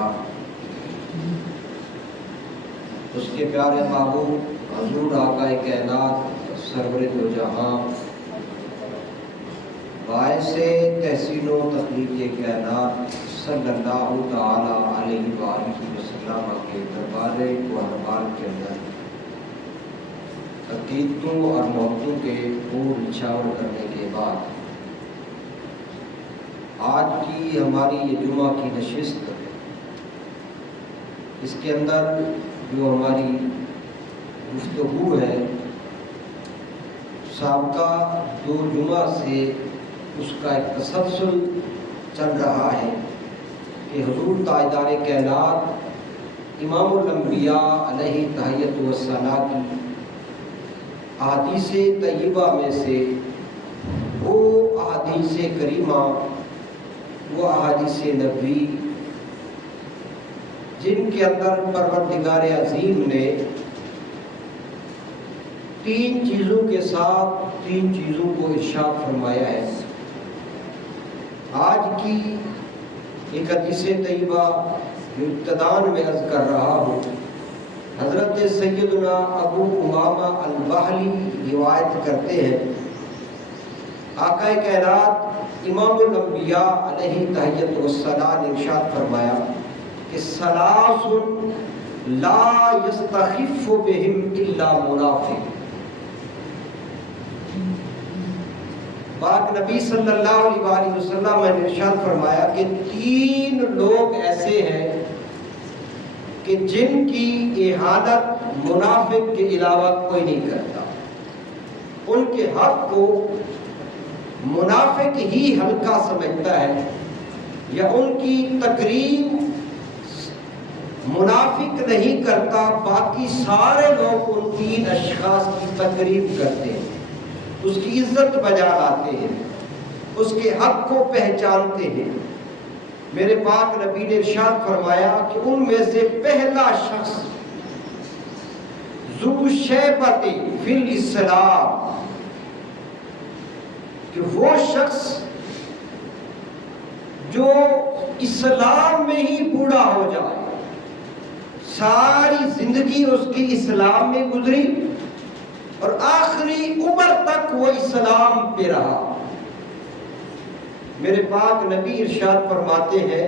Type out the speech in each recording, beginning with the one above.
کیا اس کے پیارے محبوب حضور آقا کائنات سرور دو جہاں باعث تحسین و تخلیق کائنات صلی اللہ تعالی علیہ وآلہ وسلم کے دربار کو احوال کے اندر عقیدتوں اور محبتوں کے پور نچھاور کرنے کے بعد آج کی ہماری یہ جمعہ کی نشست اس کے اندر جو ہماری گفتگو ہے سابقہ 2 جمعہ سے اس کا ایک تسلسل چل رہا ہے کہ حضور تاجدار کائنات امام الانبیاء علیہ تحیت والثناء کی احادیث طیبہ میں سے وہ احادیث کریمہ وہ احادیث نبوی جن کے اندر پروردگار عظیم نے 3 چیزوں کے ساتھ 3 چیزوں کو ارشاد فرمایا ہے. آج کی ایک حدیث طیبہ جو ابتدان میں عرض کر رہا ہوں حضرت سیدنا ابو امامہ الباہلی روایت کرتے ہیں آقا کائنات امام الانبیاء علیہ تحیت والسلام نے ارشاد فرمایا کہ ثلاث لا یستخف بہم الا منافق. پاک نبی صلی اللہ علیہ وآلہ وسلم نے ارشاد فرمایا کہ 3 لوگ ایسے ہیں کہ جن کی احانت منافق کے علاوہ کوئی نہیں کرتا. ان کے حق کو منافق ہی ہلکا سمجھتا ہے یا ان کی تقریب منافق نہیں کرتا، باقی سارے لوگ ان 3 اشخاص کی تقریب کرتے ہیں، اس کی عزت بجا لاتے ہیں، اس کے حق کو پہچانتے ہیں. میرے پاک نبی نے ارشاد فرمایا کہ ان میں سے پہلا شخص ذو شیبۃ فی الاسلام، کہ وہ شخص جو اسلام میں ہی بوڑھا ہو جائے، ساری زندگی اس کی اسلام میں گزری اور آخری عمر تک وہ اسلام پہ رہا. میرے پاک نبی ارشاد فرماتے ہیں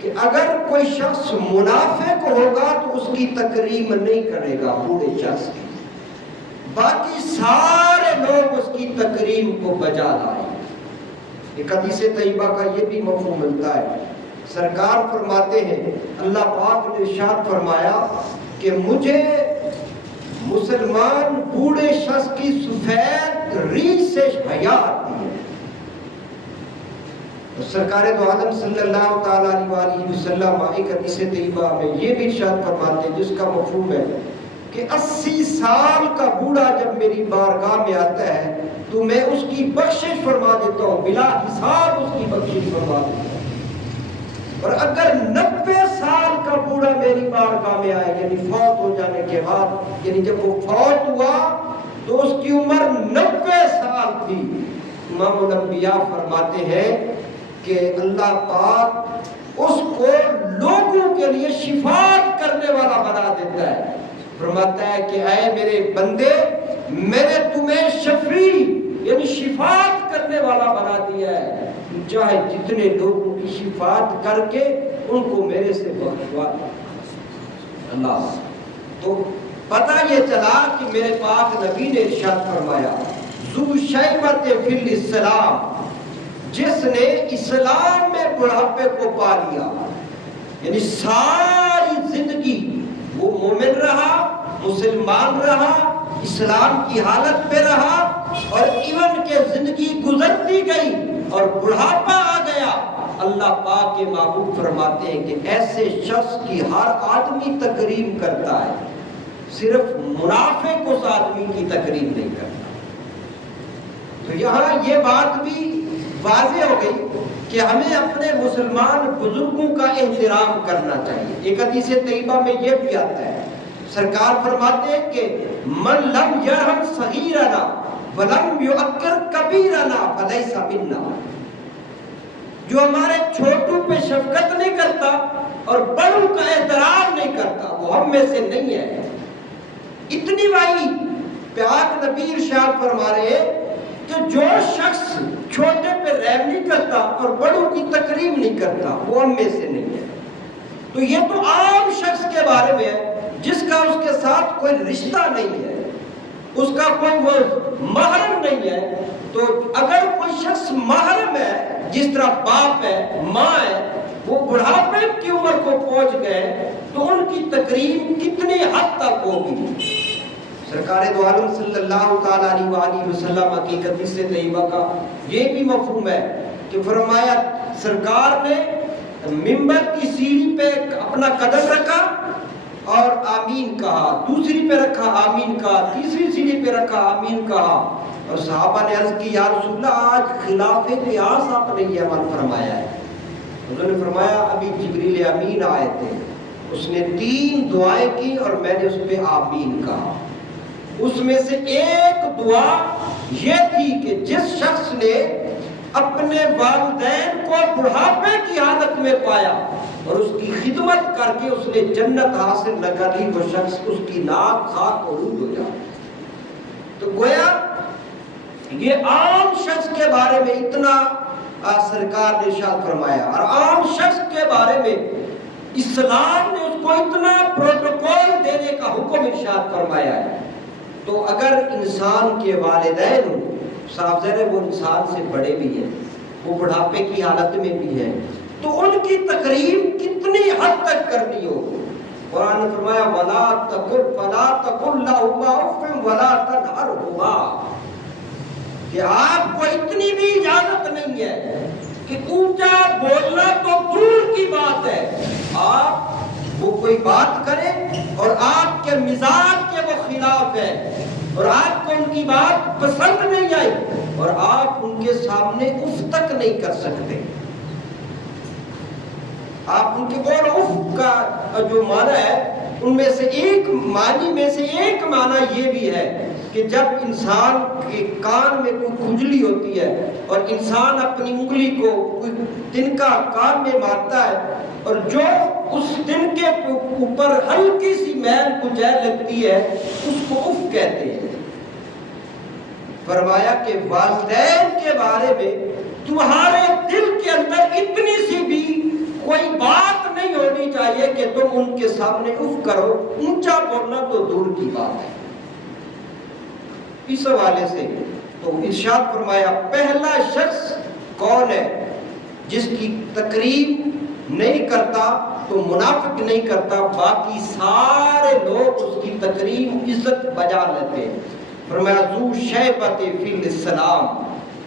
کہ اگر کوئی شخص منافق ہوگا تو اس کی تکریم نہیں کرے گا بوڑھے شخص کی، باقی سارے لوگ اس کی تکریم کو بجا لائیں. ایک حدیث طیبہ کا یہ بھی مفہوم ملتا ہے. سرکار فرماتے ہیں اللہ پاک نے ارشاد فرمایا کہ مجھے مسلمان بوڑھے شخص کی سفید ریش سے حیا آتی ہے. سرکار دو عالم صلی اللہ تعالی علیہ وسلم ایک حدیث طیبہ میں یہ بھی ارشاد فرماتے ہیں جس کا مفہوم ہے کہ 80 سال کا بوڑھا جب میری بارگاہ میں آتا ہے تو میں اس کی بخشش فرما دیتا ہوں، بلا حساب اس کی بخشش فرما دیتا ہوں. اور اگر 90 سال کا بوڑھا میری بارگاہ میں آئے یعنی فوت ہو جانے کے بعد، یعنی جب وہ فوت ہوا تو اس کی عمر 90 سال تھی، امام الانبیاء فرماتے ہیں کہ اللہ پاک اس کو لوگوں کے لیے شفاعت کرنے والا بنا دیتا ہے. فرماتا ہے کہ اے میرے بندے میں نے تمہیں شفیع یعنی شفاعت کرنے والا بنا دیا ہے، چاہے جتنے لوگوں کی شفاعت کر کے ان کو میرے سے بخشوا اللہ. تو پتہ یہ چلا کہ میرے پاک نبی نے ارشاد فرمایا ذو شیبۃ فی الاسلام، جس نے اسلام میں بڑھاپے کو پا لیا، یعنی ساری زندگی وہ مومن رہا، مسلمان رہا، اسلام کی حالت پہ رہا اور ایون کے زندگی گزرتی گئی اور بڑھاپا آ گیا. اللہ پاک کے محبوب فرماتے ہیں کہ ایسے شخص کی ہر آدمی تکریم کرتا ہے، صرف منافق اس آدمی کی تکریم نہیں کرتا. تو یہاں یہ بات بھی واضح ہو گئی کہ ہمیں اپنے مسلمان بزرگوں کا احترام کرنا چاہیے. ایک حدیث طیبہ میں یہ بھی آتا ہے، سرکار فرماتے ہیں کہ من لم یرحم صغیرنا ولم یعکر کبیرنا فلیس منا، جو ہمارے چھوٹوں پہ شفقت نہیں کرتا اور بڑوں کا احترام نہیں کرتا وہ ہم میں سے نہیں ہے۔ اتنی بڑی پیار نبی ارشاد فرما رہے ہیں کہ جو شخص چھوٹے پہ رحم نہیں کرتا اور بڑوں کی تکریم نہیں کرتا وہ ہم میں سے نہیں ہے۔ تو یہ تو عام شخص کے بارے میں ہے جس کا اس کے ساتھ کوئی رشتہ نہیں ہے، اس کا کوئی وہ محرم نہیں ہے۔ تو اگر کوئی شخص محرم ہے، جس طرح باپ ہے، ماں ہے، وہ بڑھاپے کی عمر کو پہنچ گئے تو ان کی تکریم کتنی حد تک ہوگی؟ سرکار دو عالم صلی اللہ تعالیٰ علیہ وآلہ وسلم حقیقت حدیث طیبہ کا یہ بھی مفہوم ہے کہ فرمایا سرکار نے منبر کی سیڑھی پہ اپنا قدم رکھا اور آمین کہا، دوسری پہ رکھا آمین کہا، تیسری سیڑھی پہ رکھا آمین کہا، اور صحابہ نے عرض کی یا رسول اللہ آج خلاف قیاس آپ نے یہ عمل فرمایا ہے۔ حضور نے فرمایا ابھی جبریل امین آئے تھے، اس نے 3 دعائیں کی اور میں نے اس پہ آمین کہا۔ اس میں سے ایک دعا یہ تھی کہ جس شخص نے اپنے والدین کو بڑھاپے کی حالت میں پایا اور اس کی خدمت کر کے اس نے جنت حاصل نہ کر لی، وہ شخص اس کی ناک خاک آلود ہو جائے۔ تو گویا یہ عام شخص کے بارے میں اتنا سرکار نے ارشاد فرمایا، اور عام شخص کے بارے میں اسلام نے اس کو اتنا پروٹوکول دینے کا حکم ارشاد فرمایا ہے۔ تو اگر انسان کے والدین ہوں، صاحب ذرا وہ انسان سے بڑے بھی ہیں، وہ بڑھاپے کی حالت میں بھی ہیں، تو ان کی تکریم کتنی حد تک کرنی ہو؟ قرآن نے فرمایا وَلَا تَقُلْ لَهُمَا أُفٍّ وَلَا تَنْهَرْهُمَا، کہ آپ کو اتنی بھی اجازت نہیں ہے کہ اونچا بولنا تو دور کی بات ہے، آپ وہ کوئی بات کرے اور آپ کے مزاج کے وہ خلاف ہے اور آپ کو ان کی بات پسند نہیں آئی اور آپ ان کے سامنے اف تک نہیں کر سکتے۔ آپ ان کے اور اف کا جو معنی ہے ان میں سے ایک معنی میں سے ایک معنی یہ بھی ہے کہ جب انسان کے کان میں کوئی کھجلی ہوتی ہے اور انسان اپنی انگلی کو کوئی تنکا کان میں مارتا ہے اور جو اس تنکے کے اوپر ہلکی سی میل کچیل لگتی ہے اس کو اف کہتے ہیں۔ فرمایا کہ والدین کے بارے میں تمہارے دل کے اندر اتنی سی بھی کوئی بات نہیں ہونی چاہیے کہ تم ان کے سامنے اف کرو، اونچا بولنا تو دور کی بات ہے۔ اس حوالے سے تو ارشاد فرمایا پہلا شخص کون ہے جس کی تقریب نہیں کرتا تو منافق نہیں کرتا، باقی سارے لوگ اس کی تقریب عزت بجا لیتے ہیں۔ فرمایا ذو شیبۃ فی الاسلام،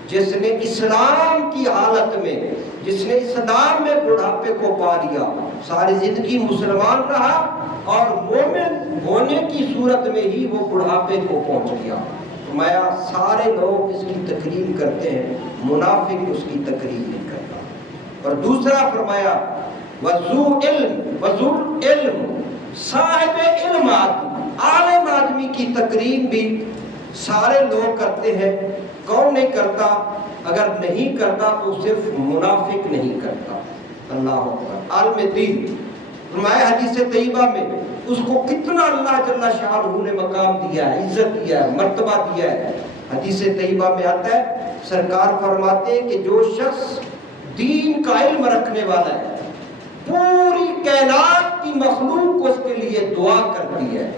جس نے اسلام کی حالت میں، جس نے اسلام میں بڑھاپے کو پا لیا، ساری زندگی مسلمان رہا اور مومن ہونے کی صورت میں ہی وہ بڑھاپے کو پہنچ گیا۔ فرمایا سارے لوگ اس کی تقریر کرتے ہیں، منافق اس کی تقریر نہیں کرتا۔ اور دوسرا فرمایا وذو علم، صاحب علم آدمی، عالم آدمی کی تقریر بھی سارے لوگ کرتے ہیں۔ کون نہیں کرتا؟ اگر نہیں کرتا تو صرف منافق نہیں کرتا۔ اللہ اکبر۔ عالم دین، فرمایا حدیث طیبہ میں اس کو کتنا اللہ جل شانہ نے مقام دیا ہے، عزت دیا ہے، مرتبہ دیا ہے۔ حدیث طیبہ میں آتا ہے سرکار فرماتے ہیں کہ جو شخص دین کا علم رکھنے والا ہے پوری کائنات کی مخلوق کو اس کے لیے دعا کرتی ہے،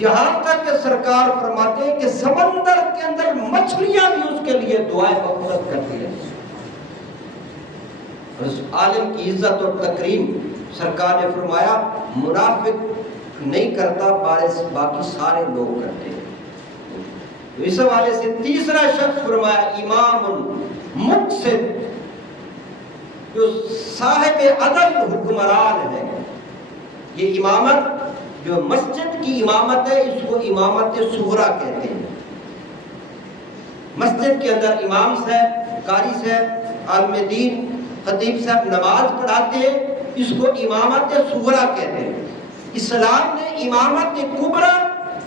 یہاں تک کہ سرکار فرماتے ہیں کہ سمندر کے اندر مچھلیاں بھی اس کے لیے دعائیں مغفرت کرتی ہیں۔ اس عالم کی عزت اور تکریم سرکار نے فرمایا منافق نہیں کرتا، باقی سارے لوگ کرتے ہیں۔ تو اس حوالے سے تیسرا شخص فرمایا امام مقصد، جو صاحب عدل حکمران ہے۔ یہ امامت جو مسجد کی امامت ہے اس کو امامت صغریٰ کہتے ہیں۔ مسجد کے اندر امام صاحب، قاری صاحب، عالم دین، خطیب صاحب نماز پڑھاتے ہیں، اس کو امامت صغریٰ کہتے ہیں۔ اسلام نے امامت کبریٰ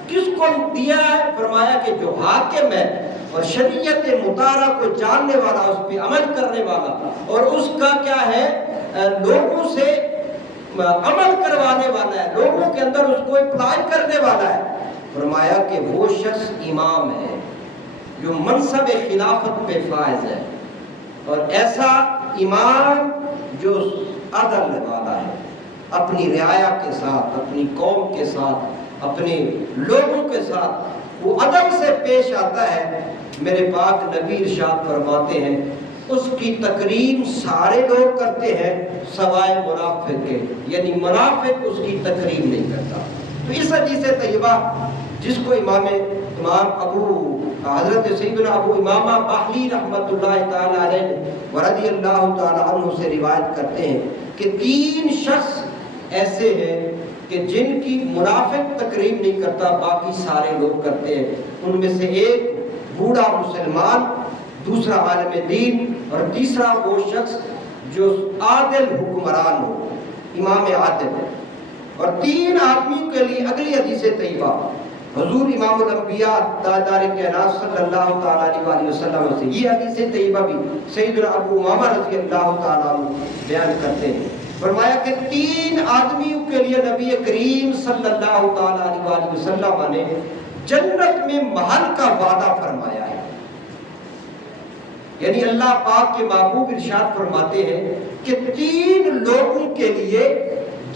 کس کو دیا ہے؟ فرمایا کہ جو حاکم ہے اور شریعت مطالعہ کو جاننے والا، اس پہ عمل کرنے والا، اور اس کا کیا ہے لوگوں سے عمل کروانے والا ہے، لوگوں کے اندر اس کو اپلائی کرنے والا ہے۔ فرمایا کہ وہ شخص امام ہے جو منصب خلافت پہ فائز ہے، اور ایسا امام جو عدل والا ہے، اپنی رعایا کے ساتھ، اپنی قوم کے ساتھ، اپنے لوگوں کے ساتھ وہ عدل سے پیش آتا ہے۔ میرے پاک نبی ارشاد فرماتے ہیں اس کی تکریم سارے لوگ کرتے ہیں سوائے منافق کے، یعنی منافق اس کی تکریم نہیں کرتا۔ تو اس حدیث طیبہ جس کو امام حضرت سیدنا ابو امامہ باہلی رحمۃ اللہ تعالی علیہ ورضی اللہ تعالی عنہ سے روایت کرتے ہیں کہ 3 شخص ایسے ہیں کہ جن کی منافق تکریم نہیں کرتا، باقی سارے لوگ کرتے ہیں۔ ان میں سے ایک بوڑھا مسلمان، دوسرا عالم دین، اور تیسرا وہ شخص جو عادل حکمران ہو، امام عادل ہے۔ اور 3 آدمیوں کے لیے اگلی حدیث طیبہ حضور امام الانبیاء تاجدار کائنات صلی اللہ تعالی علیہ وسلم سے یہ حدیث طیبہ بھی سیدنا ابو امامہ رضی اللہ تعالی عنہ بیان کرتے ہیں۔ فرمایا کہ 3 آدمیوں کے لیے نبی کریم صلی اللہ تعالی علیہ وسلم نے جنت میں محل کا وعدہ فرمایا ہے۔ یعنی اللہ پاک کے محبوب ارشاد فرماتے ہیں کہ 3 لوگوں کے لیے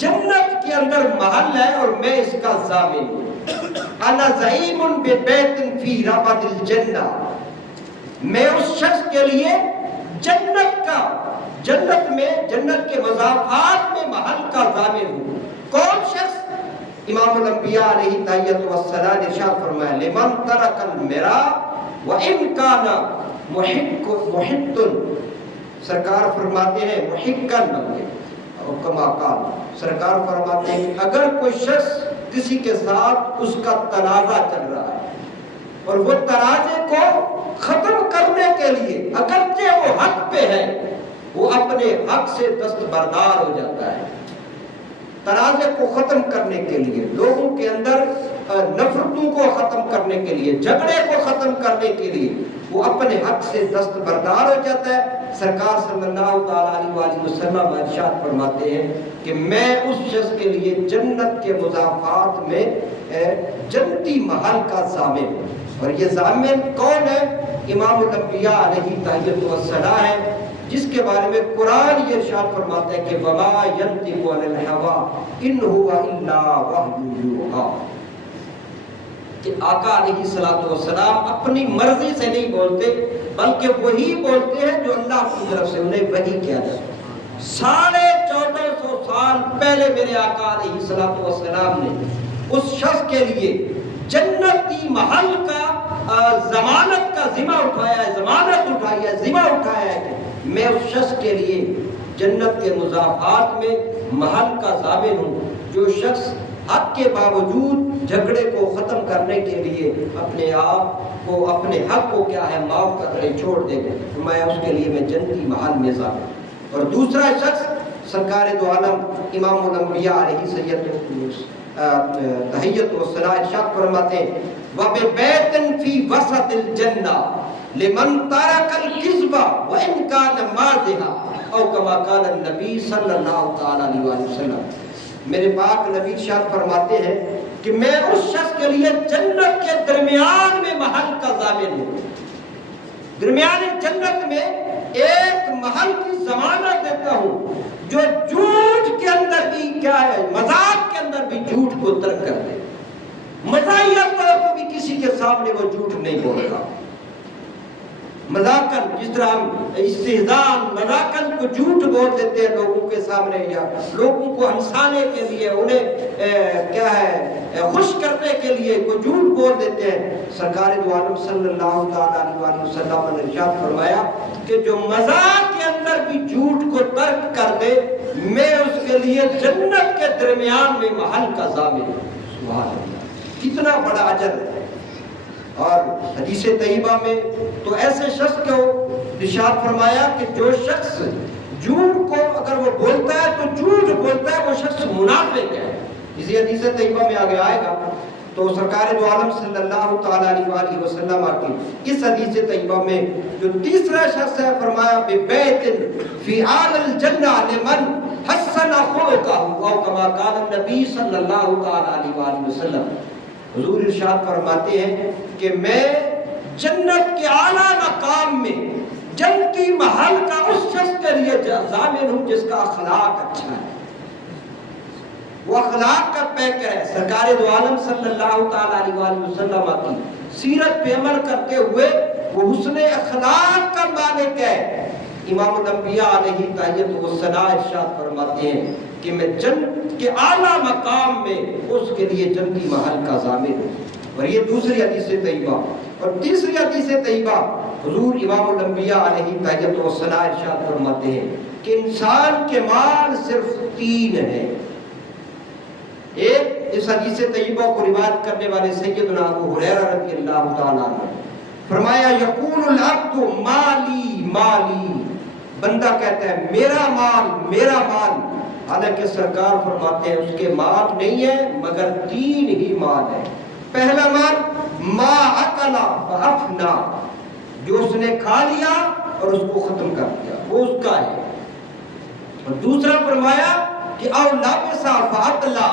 جنت کے اندر محل ہے اور میں اس کا ضامن ہوں۔ انا زعیم ببیت فی ربد الجنہ، میں اس شخص کے لیے جنت میں جنت کے مضافات میں محل کا ضامن ہوں۔ کون شخص؟ امام الانبیاء علیہ تحیۃ والسلام ارشاد فرمایا لمن ترک المرا وان کان محق، سرکار فرماتے ہیں محقن بلکہ کما قال، سرکار فرماتے ہیں کہ اگر کوئی شخص کسی کے ساتھ اس کا تنازع چل رہا ہے اور وہ تنازع کو ختم کرنے کے لیے اگرچہ وہ حق پہ ہے، وہ اپنے حق سے دستبردار ہو جاتا ہے۔ تنازع کو ختم کرنے کے لیے، لوگوں کے اندر نفرتوں کو ختم کرنے کے لیے، جھگڑے کو ختم کرنے کے لیے وہ اپنے حق سے دستبردار ہو جاتا ہے۔ سرکار صلی اللہ تعالی علیہ وسلم ارشاد فرماتے ہیں کہ میں اس شخص کے لیے جنت کے مضافات میں جنتی محل کا ضامن ہوں۔ اور یہ ضامن کون ہے؟ امام الانبیاء علیہ تحیۃ والسلام ہے، جس کے بارے میں قرآن یہ ارشاد فرماتا ہے کہ وما ينطق عن الهوى ان هو الا وحی یوحی، کہ آقا علیہ السلام اپنی مرضی سے نہیں بولتے بلکہ وہی بولتے ہیں جو اللہ کی طرف سے انہیں وحی کیا جاتا ہے۔ 1450 سال پہلے میرے آقا علیہ السلام نے اس شخص کے لیے جنتی محل کا ضمانت کا ذمہ اٹھایا ہے، ضمانت اٹھائی ہے، ذمہ اٹھایا ہے کہ میں اس شخص کے لیے جنت کے مضافات میں محل کا ضامن ہوں۔ جو شخص حق کے باوجود جھگڑے کو ختم کرنے کے لیے اپنے آپ کو، اپنے حق کو کیا ہے معاف کرنے چھوڑ دے گا، میں اس کے لیے میں جنتی محل میں ضامن ہوں۔ اور دوسرا شخص سرکار دو عالم امام الانبیاء علیہ تحیۃ والسلام ارشاد فرماتے ہیں وَبِبَيْتٍ فِي وَسَطِ الْجَنَّةِ لِمَنْ تَرَكَ الْكِذْبَ وَإِنْ كَانَ مَازِحًا أَوْ كَمَا قَالَ النَّبِيُّ صلی اللہ تعالی علیہ وسلم۔ میرے پاک نبی ارشاد فرماتے ہیں کہ میں اس شخص کے لیے جنت کے درمیان میں محل کا ضامن ہوں۔ درمیان جنت میں ایک محل کی ضمانت دیتا ہوں جو جھوٹ کے اندر بھی کیا ہے، مذاق کے اندر بھی جھوٹ کو ترک کر دے، مزاحیہ طور پر بھی کسی کے سامنے وہ جھوٹ نہیں بولتا۔ مذاقن، جس طرح ہم استہزان مذاقن کو جھوٹ بول دیتے ہیں لوگوں کے سامنے، یا لوگوں کو ہنسانے کے لیے، انہیں کیا ہے خوش کرنے کے لیے کوئی جھوٹ بول دیتے ہیں۔ سرکار دو عالم صلی اللہ تعالی علیہ وسلم نے ارشاد فرمایا کہ جو مذاق کے اندر بھی جھوٹ کو ترک کر دے، میں اس کے لیے جنت کے درمیان میں محل کا ضامن ہوں۔ سبحان اللہ، کتنا بڑا اجر ہے۔ اور حدیث طیبہ میں تو ایسے شخص کو ارشاد فرمایا کہ جو شخص جھوٹ کو اگر وہ بولتا ہے تو جھوٹ بولتا ہے، وہ شخص منافق ہے۔ اسی حدیث طیبہ میں آگے آئے گا تو سرکار دو عالم صلی اللہ تعالی علیہ وسلم کی اس حدیث طیبہ میں جو تیسرا شخص ہے فرمایا بِبَيْتٍ فِي أَعْلَى الْجَنَّةِ لِمَنْ حَسَّنَ حسن خلقہ او کما قال النبی صلی اللہ تعالی علیہ وآلہ وسلم. حضور ارشاد فرماتے ہیں کہ میں جنت کے اعلیٰ مقام میں جنتی محل کا اس شخص کے لیے ضامن ہوں جس کا اخلاق اچھا ہے. وہ اخلاق کا پیکر ہے. سرکار دو عالم صلی اللہ تعالی علیہ وآلہ وسلم کی سیرت پہ عمل کرتے ہوئے وہ حسن اخلاق کا مالک ہے. امام الانبیاء علیہ تحیت و ثنا ارشاد فرماتے ہیں کہ میں جنت کے اعلیٰ مقام میں اس کے لیے جنتی محل کا ضامن ہوں. اور یہ دوسری حدیث طیبہ. اور تیسری حدیث طیبہ حضور امام الانبیاء علیہ تحیت و ثنا ارشاد فرماتے ہیں کہ انسان کے مال صرف 3 ہیں. ایک اس حدیث طیبہ کو روایت کرنے والے سیدنا ابو ہریرہ رضی اللہ تعالیٰ عنہ فرمایا یقول العبد مالی مالی، بندہ کہتا ہے میرا مال میرا مال. حالانکہ سرکار فرماتے ہیں اس کے مال نہیں ہے مگر 3 ہی مال ہے. پہلا مال ما اکلا فافنا، جو اس نے کھا لیا اور اس کو ختم کر دیا وہ اس کا ہے. اور دوسرا فرمایا کہ او لابسا فاطلا،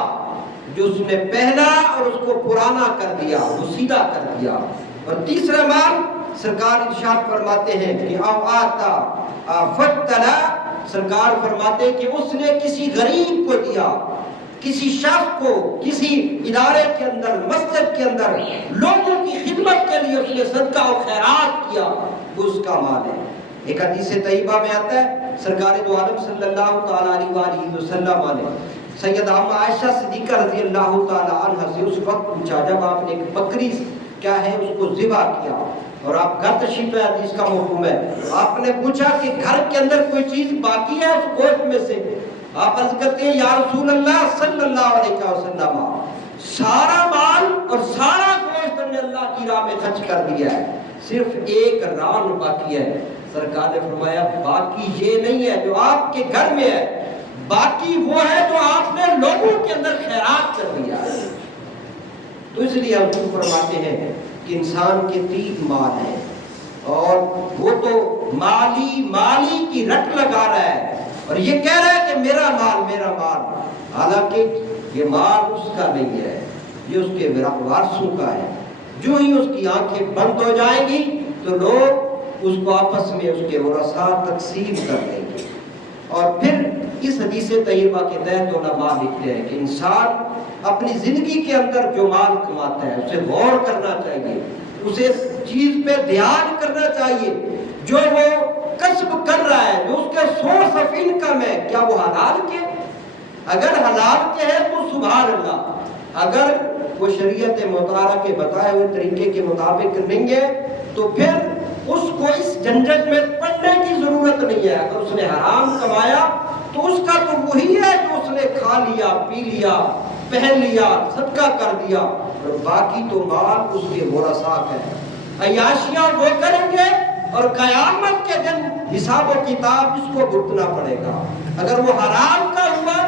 جو اس نے پہنا اور اس کو پرانا کر دیا وہ سیدھا کر دیا. اور تیسرا مال سرکار ارشاد فرماتے ہیں کہ او آتا فتلا، سرکار فرماتے ہیں کہ اس نے کسی غریب کو دیا، کسی شخص کو کسی ادارے کے اندر مسجد کے اندر لوگوں کی خدمت کے لیے اس نے صدقہ و خیرات کیا، وہ اس کا مال ہے. ایک حدیث طیبہ میں آتا ہے سرکار دو عالم صلی اللہ تعالی علیہ وآلہ وسلم نے سیدہ عائشہ صدیقہ رضی اللہ تعالی عنہ سے اس وقت پوچھا جب آپ نے ایک بکری کیا ہے اس کو ذبح کیا اور آپ گھر تشریف لائے. حدیث کا مفہوم ہے آپ نے پوچھا کہ گھر کے اندر کوئی چیز باقی ہے اس گوشت میں سے؟ آپ عرض کرتے ہیں یا رسول اللہ صلی اللہ علیہ وسلم سارا مال اور سارا گوشت ہم نے اللہ کی راہ میں خرچ کر دیا ہے، صرف ایک ران باقی ہے. سرکار نے فرمایا باقی یہ نہیں ہے جو آپ کے گھر میں ہے، باقی وہ ہے جو آپ نے لوگوں کے اندر خیرات کر دیا ہے. تو اس لیے حضور فرماتے ہیں کہ انسان کے 3 مال ہیں اور وہ تو مالی کی رٹ لگا رہا ہے اور یہ کہہ رہا ہے کہ میرا مال، حالانکہ یہ مال اس کا نہیں ہے، یہ اس کے وارثوں کا ہے. جو ہی اس کی آنکھیں بند ہو جائیں گی تو لوگ اس کو آپس میں اس کے ورثاء تقسیم کر دیں گے. اور پھر اس حدیث طیبہ کے تحت علماء لکھتے ہیں کہ انسان اپنی زندگی کے اندر جو مال کماتا ہے اسے غور کرنا چاہیے، اسے اس چیز پہ دھیان کرنا چاہیے جو وہ کسب کر رہا ہے، جو اس کے سورس آف انکم ہے کیا وہ حلال کے؟ اگر حلال کے ہے تو سبحان اللہ، اگر وہ شریعت مطالعہ کے بتائے ہوئے طریقے کے مطابق نہیں ہے تو پھر اس کو اس جھنجٹ میں پڑنے کی ضرورت نہیں ہے. اگر اس نے حرام کمایا تو اس کا تو وہی ہے جو اس نے کھا لیا، پی لیا، پہن لیا، صدقہ کر دیا، اور باقی تو مال اس کے ورثاء کا ہے. عیاشیاں وہ کریں گے اور قیامت کے دن حساب و کتاب اس کو بھگتنا پڑے گا. اگر وہ حرام کا ہوا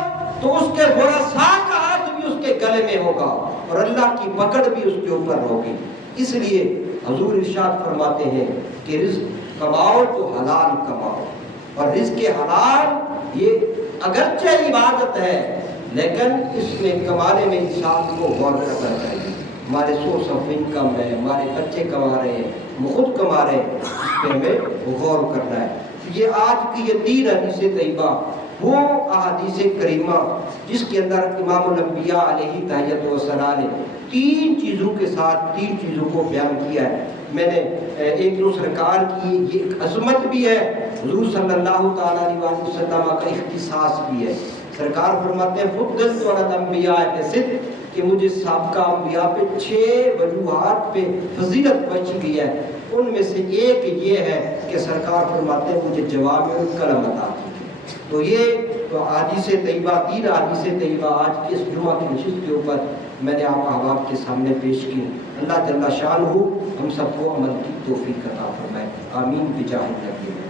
تو اس کے ورثاء کا ہاتھ بھی اس کے گلے میں ہوگا اور اللہ کی پکڑ بھی اس کے اوپر ہوگی. اس لیے حضور ارشاد فرماتے ہیں کہ رزق کماؤ تو حلال کماؤ. اور رزق حلال یہ اگرچہ عبادت ہے لیکن اس میں کمانے میں انسان کو غور کرنا چاہیے. ہمارے سورس آف انکم ہے، ہمارے بچے کما رہے ہیں، ہم خود کما رہے ہیں، اس پہ ہمیں غور کرنا ہے. یہ آج کی یہ 3 حدیث طیبہ وہ احادیث کریمہ جس کے اندر امام الانبیاء علیہ تحیت و ثنا نے 3 چیزوں کے ساتھ 3 چیزوں کو بیان کیا ہے. میں نے ایک تو سرکار کی یہ ایک عظمت بھی ہے، حضور صلی اللہ تعالی علیہ وسلم کا اختصاص بھی ہے. سرکار فرماتے ہیں فضلت علی الانبیاء بصدق کہ مجھے سابقہ انبیاء پہ 6 وجوہات پہ فضیلت بچی گئی ہے. ان میں سے ایک یہ ہے کہ سرکار فرماتے ہیں مجھے جوامع الکلم عطا کی. تو یہ تو حدیث طیبہ 3 حدیث طیبہ آج کی اس جمعہ کی نشست کے اوپر میں نے آپ احباب کے سامنے پیش کی. اللہ جل شانہ ہم سب کو عمل کی توفیق عطا فرمائے. آمین بجاہ نبی.